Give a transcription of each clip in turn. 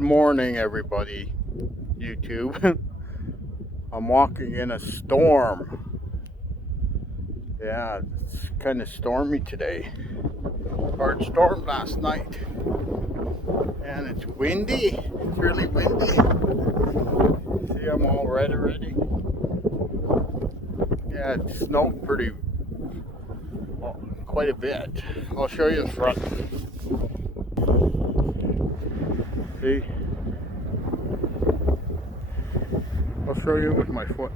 Good morning, everybody. YouTube. I'm walking in a storm. Yeah, it's kind of stormy today. Hard storm last night. And it's windy. It's really windy. See, I'm all red already. Yeah, it snowed quite a bit. I'll show you the front. See? I'll show you with my foot.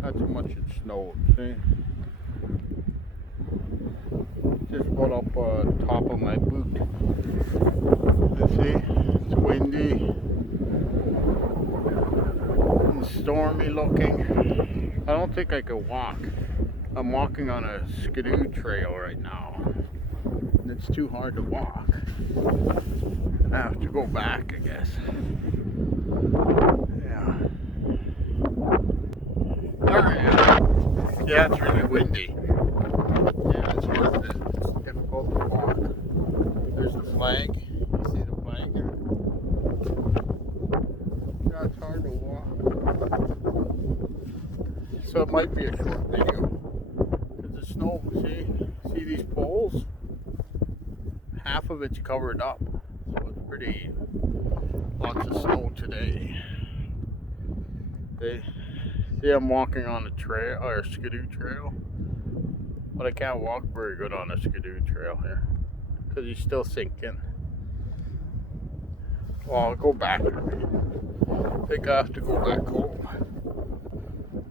That's how much it snowed. See? Just put up top of my boot. You see? It's windy and stormy looking. I don't think I could walk. I'm walking on a skidoo trail right now. And it's too hard to walk. I have to go back, I guess. Yeah. Alright. Yeah, it's really windy. Yeah, it's difficult to walk. There's the flag. You see the flag there? Yeah, it's hard to walk. So it might be a short video. Because the snow, see these poles? Half of it's covered up. So it's pretty, lots of snow today. See, I'm walking on a trail, or a skidoo trail. But I can't walk very good on a skidoo trail here. Because you still sink in. Well, I'll go back. I think I have to go back home.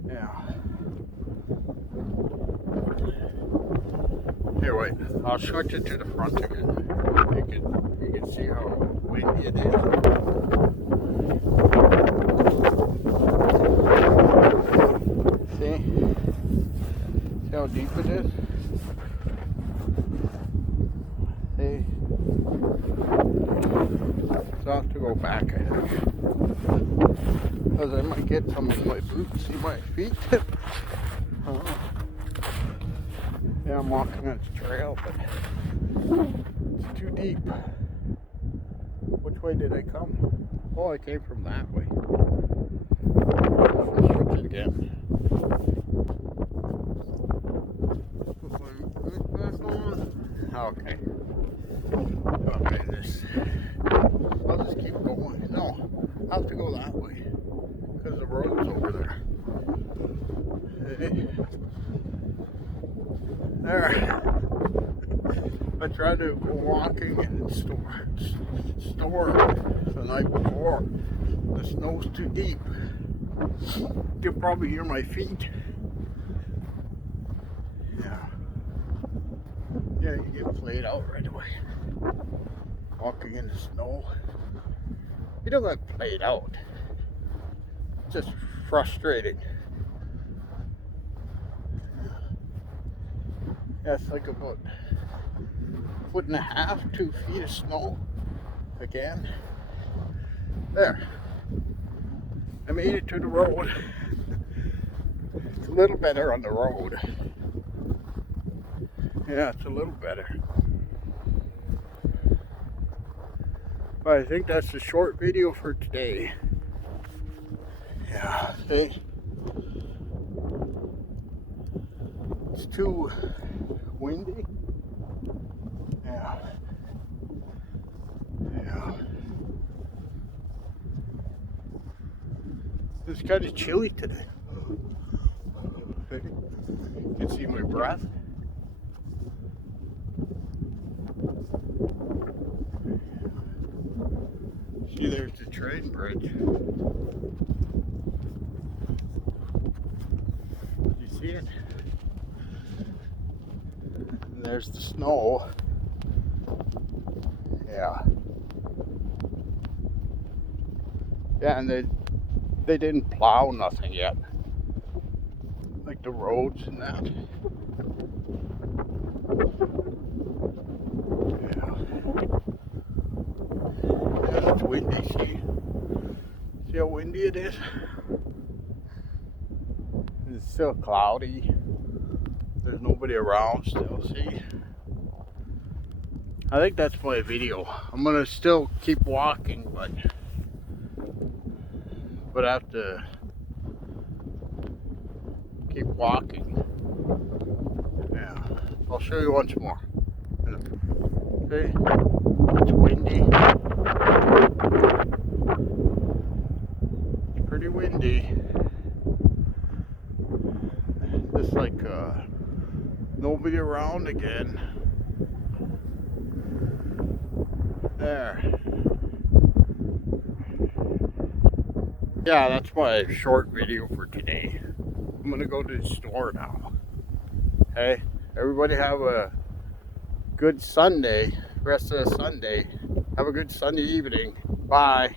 Yeah. Here, wait. I'll switch it to the front again. You can see how windy it is. See? See how deep it is? See? So I have to go back, I think. Because I might get some in my boots. See my feet? Yeah, I'm walking on this trail, but it's too deep. Which way did I come? Oh, I came from that way. I'll switch it again. Put my boot back on. Okay. Okay, I'll just keep going. No, I have to go that way. Because the road's over there. Hey. There. I tried to go walking in storm the night before. The snow's too deep. You can probably hear my feet. Yeah. Yeah, you get played out right away. Walking in the snow. You don't get played out. It's just frustrating. Yeah, it's like about a foot and a half, 2 feet of snow again. There. I made it to the road. It's a little better on the road. Yeah, it's a little better. But I think that's the short video for today. Yeah, see? It's too windy. Yeah. Yeah. It's kind of chilly today. You can see my breath. See, there's the train bridge. You see it? And there's the snow. Yeah. Yeah, and they didn't plow nothing yet. Like the roads and that. Yeah, it's windy, see how windy it is? It's still cloudy. There's nobody around still, see? I think that's my video. I'm gonna still keep walking, but I have to keep walking. Yeah, I'll show you once more. Okay, it's windy. It's pretty windy. Just like nobody around again. There. Yeah, that's my short video for today. I'm gonna go to the store now. Hey, everybody have a good Sunday, rest of the Sunday. Have a good Sunday evening. Bye.